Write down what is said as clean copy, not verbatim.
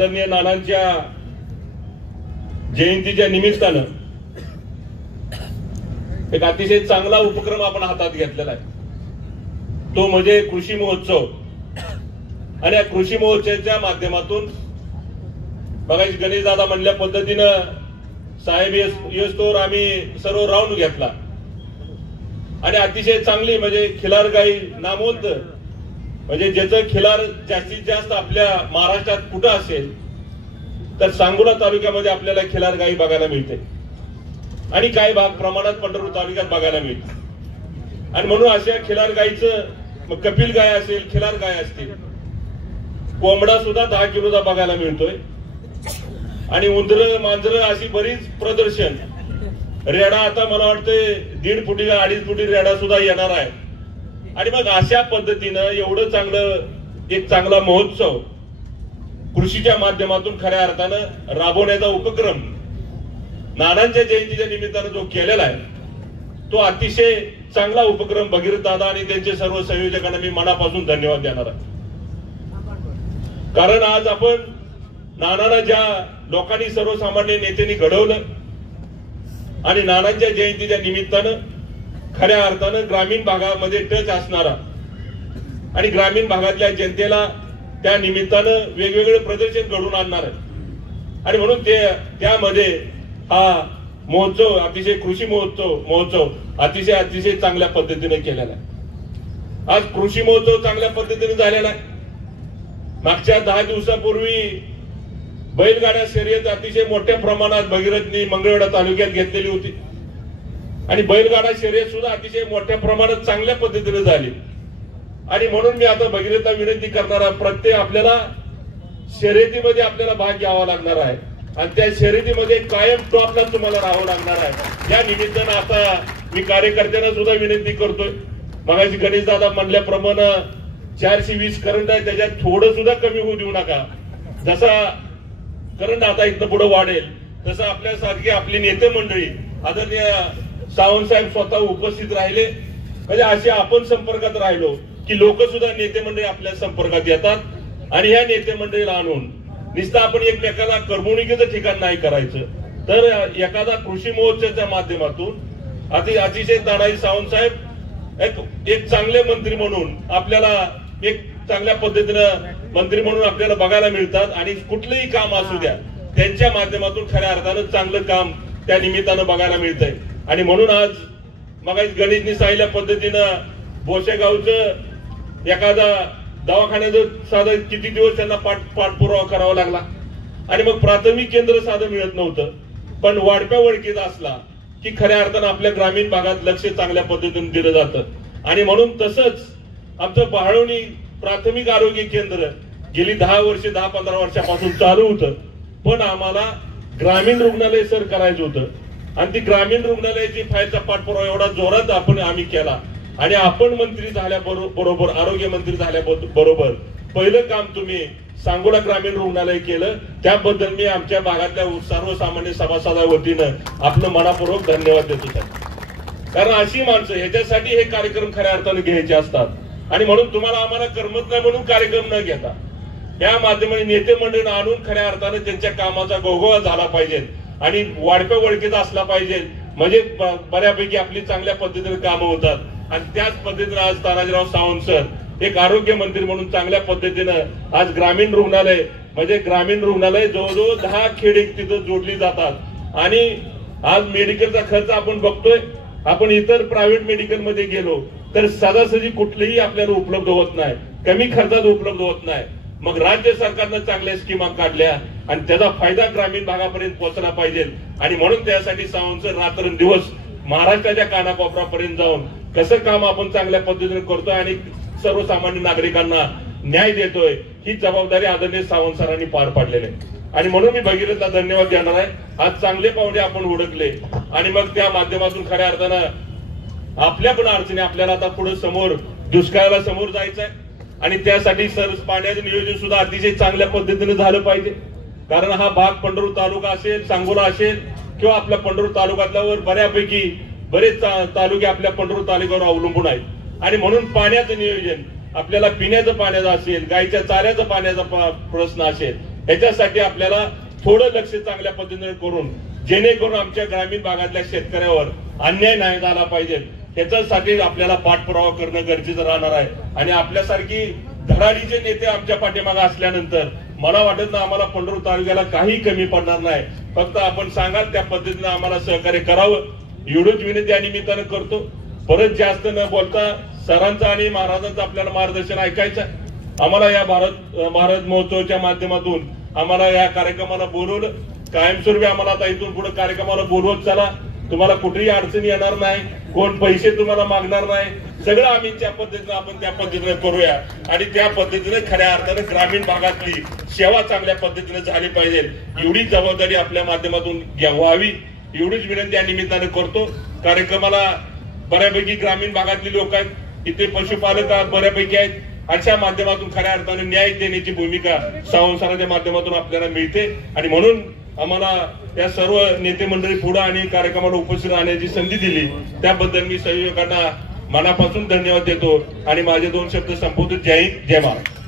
आदरणीय नानांच्या जयंतीच्या निमित्तानं एक अतिशय चांगला उपक्रम आपण हातात घेतलेला आहे, तो म्हणजे कृषी महोत्सव. आणि या कृषी महोत्सवाच्या माध्यमातून बघायची गणेश दादा म्हणल्या पद्धतीनं साहेब येस्तोवर आम्ही सर्व राऊंड घेतला आणि अतिशय चांगली म्हणजे खिलार गाई नामवंत, म्हणजे ज्याचं खिलार जास्तीत जास्त आपल्या महाराष्ट्रात कुठं असेल तर सांगोला तालुक्यामध्ये आपल्याला खिलार गाई बघायला मिळते आणि काही भाग प्रमाणात पंढरपूर तालुक्यात बघायला मिळते. आणि म्हणून अशा खिलार गाईचं मग कपिल गाय असेल, खिलार गाय असतील, कोंबडा सुद्धा 10 किलोचा बघायला मिळतोय आणि उंदर मांजर अशी बरीच प्रदर्शन. रेडा आता मला वाटतंय 1.5 फुटी 2.5 फुटी रेडा सुद्धा येणार आहे. आणि मग अशा पद्धतीनं एवढं चांगलं एक चांगला महोत्सव कृषीच्या माध्यमातून खऱ्या अर्थानं राबवण्याचा उपक्रम नानांच्या जयंतीच्या निमित्तानं जो केलेला आहे तो अतिशय चांगला उपक्रम भगीरथ दादा आणि त्यांचे सर्व संयोजकांना मी मनापासून धन्यवाद देणार आहे. कारण आज आपण नानांना ज्या लोकांनी सर्वसामान्य नेत्यांनी घडवलं आणि नानांच्या जयंतीच्या निमित्तानं खऱ्या अर्थानं ग्रामीण भागामध्ये टच असणारा आणि ग्रामीण भागातल्या जनतेला त्या निमित्तानं वेगवेगळे प्रदर्शन घडवून आणणार आहे. आणि म्हणून त्यामध्ये हा महोत्सव अतिशय कृषी महोत्सव अतिशय चांगल्या पद्धतीने केलेला आहे. आज कृषी महोत्सव चांगल्या पद्धतीने झालेला आहे. मागच्या 10 दिवसापूर्वी बैलगाड्या शर्यत अतिशय मोठ्या प्रमाणात भगीरथनी मंगळवेढा तालुक्यात घेतलेली होती आणि बैलगाडा शर्यत सुद्धा अतिशय मोठ्या प्रमाणात चांगल्या पद्धतीने झाली. आणि म्हणून मी आता भगीरथला विनंती करणार आहे, प्रत्येक आपल्याला शर्यतीमध्ये आपल्याला भाग घ्यावा लागणार आहे आणि त्या शर्यतीमध्ये कायम टॉपला तुम्हाला राहावं लागणार आहे. या निमित्तानं आता मी कार्यकर्त्यांना सुद्धा विनंती करतोय, मगाशी गणेश दादा म्हणल्याप्रमाणे 420 करंट आहे, त्याच्यात थोडं सुद्धा कमी होऊ देऊ नका. जसा करंट आता इथं पुढे वाढेल तसं आपल्यासारखी आपली नेते मंडळी आदरणीय सावंत साहेब स्वतः उपस्थित राहिले, म्हणजे असे आपण संपर्कात राहिलो की लोक सुद्धा नेते मंडळी आपल्या संपर्कात येतात आणि ह्या नेते मंडळीला आणून नुसतं आपण एकमेकाला करमणुकीचं ठिकाण नाही करायचं, तर एखादा कृषी महोत्सवाच्या माध्यमातून अतिशय तानाजी सावंत साहेब एक चांगले मंत्री म्हणून आपल्याला एक चांगल्या पद्धतीनं मंत्री म्हणून आपल्याला बघायला मिळतात आणि कुठलंही काम असू द्या त्यांच्या माध्यमातून खऱ्या अर्थानं चांगलं काम त्या निमित्तानं बघायला मिळतंय. आणि म्हणून आज मग गणेशनी सांगितल्या पद्धतीनं बोसेगावचं एखादा दवाखान्याचं साधं किती दिवस त्यांना पाठपुरावा करावा लागला आणि मग प्राथमिक केंद्र साधं मिळत नव्हतं, पण वाढप्या वळखीत असला की खऱ्या अर्थानं आपल्या ग्रामीण भागात लक्ष चांगल्या पद्धतीने दिलं जातं. आणि म्हणून तसंच आमचं बहाळवणी प्राथमिक आरोग्य केंद्र गेली 10-15 वर्षापासून चालू होतं, पण आम्हाला ग्रामीण रुग्णालय सर करायचं होतं आणि ती ग्रामीण रुग्णालयाची फायलचा पाठपुरावा एवढा जोरात आम्ही केला आणि आपण मंत्री झाल्याबरोबर आरोग्य मंत्री झाल्याबरोबर पहिलं काम तुम्ही सांगोला ग्रामीण रुग्णालय केलं, त्याबद्दल मी आमच्या भागातल्या सर्वसामान्य सभासदा वतीनं आपलं मनापूर्वक धन्यवाद देतो साहेब. कारण अशी माणसं ह्याच्यासाठी हे कार्यक्रम खऱ्या अर्थाने घ्यायचे असतात आणि म्हणून तुम्हाला आम्हाला करमत नाही म्हणून कार्यक्रम न घेता या माध्यमाने नेते मंडळींना आणून खऱ्या अर्थाने त्यांच्या कामाचा गोगोळा झाला पाहिजे आणि वाढप्या वळखीचा असला पाहिजे, म्हणजे बऱ्यापैकी आपली चांगल्या पद्धतीने कामं होतात. आणि त्याच पद्धतीने आज तानाजीराव सावंत सर एक आरोग्य मंत्री म्हणून चांगल्या पद्धतीनं आज ग्रामीण रुग्णालय म्हणजे ग्रामीण रुग्णालय जवळजवळ 10 खेडे तिथं जोडली जातात. आणि आज मेडिकलचा खर्च आपण बघतोय, आपण इतर प्रायव्हेट मेडिकल मध्ये गेलो तर सहजासहजी कुठलीही आपल्याला उपलब्ध होत नाही, कमी खर्चात उपलब्ध होत नाही. मग राज्य सरकारनं चांगल्या स्कीमा काढल्या आणि त्याचा फायदा ग्रामीण भागापर्यंत पोहोचला पाहिजे आणि म्हणून त्यासाठी सावंत सर रात्रंदिवस महाराष्ट्राच्या कानाकोपऱ्यापर्यंत जाऊन कसं काम आपण चांगल्या पद्धतीने करतोय आणि सर्वसामान्य नागरिकांना न्याय देतोय ही जबाबदारी आदरणीय सावंत सरांनी पार पाडलेली आहे. आणि म्हणून मी भगीरथला धन्यवाद देणार आहे. आज चांगले पाहुणे आपण ओळखले आणि मग त्या माध्यमातून खऱ्या अर्थानं आपल्या पण अडचणी आपल्याला आता पुढे समोर दुष्काळाला समोर जायचं आहे आणि त्यासाठी सर पाण्याचं नियोजन सुद्धा अतिशय चांगल्या पद्धतीने झालं पाहिजे. कारण हा भाग पंढरपूर तालुका असेल, सांगोला असेल किंवा आपल्या पंढरपूर तालुक्यातल्यावर बऱ्यापैकी बरेच तालुके आपल्या पंढरपूर तालुक्यावर अवलंबून आहेत आणि म्हणून पाण्याचं नियोजन आपल्याला पिण्याचं पाण्याचं असेल, गायच्या चाऱ्याचं पाण्याचा प्रश्न असेल, ह्याच्यासाठी आपल्याला थोडं लक्ष चांगल्या पद्धतीने करून जेणेकरून आमच्या ग्रामीण भागातल्या शेतकऱ्यावर अन्याय नाही झाला पाहिजे ह्याच्यासाठी आपल्याला पाठपुरावा करणं गरजेचं राहणार आहे. आणि आपल्यासारखी धडाडीचे नेते आमच्या पाठीमागे असल्यानंतर मला वाटत ना आम्हाला पंढरपूर तालुक्याला काही कमी पडणार नाही. फक्त आपण सांगाल त्या पद्धतीने आम्हाला सहकार्य करावं एवढंच विनंती या निमित्तानं करतो. परत जास्त न बोलता सरांचं आणि महाराजांचं आपल्याला मार्गदर्शन ऐकायचं. आम्हाला या भारत महोत्सवाच्या माध्यमातून आम्हाला या कार्यक्रमाला बोलवलं. कायमस्वरूपी आम्हाला आता इथून पुढे कार्यक्रमाला बोलवत चला. तुम्हाला कुठेही अडचणी येणार नाही, कोण पैसे तुम्हाला मागणार नाही. सगळं आम्ही त्या पद्धतीने आपण त्या पद्धतीने करूया आणि त्या पद्धतीने खऱ्या अर्थाने ग्रामीण भागातली सेवा चांगल्या पद्धतीने झाली पाहिजे एवढी जबाबदारी आपल्या माध्यमातून व्हावी एवढीच विनंती या निमित्ताने करतो. कार्यक्रमाला बऱ्यापैकी ग्रामीण भागातली लोक आहेत, इथे पशुपालक बऱ्यापैकी आहेत. अशा माध्यमातून खऱ्या अर्थाने न्याय देण्याची भूमिका संसाराच्या माध्यमातून आपल्याला मिळते आणि म्हणून आम्हाला या सर्व नेते मंडळी पुढे आणि कार्यक्रमाला उपस्थित राहण्याची संधी दिली त्याबद्दल मी संयोजकांना मनापासून धन्यवाद देतो आणि माझे 2 शब्द संपवतो. जय हिंद, जय महाराष्ट्र.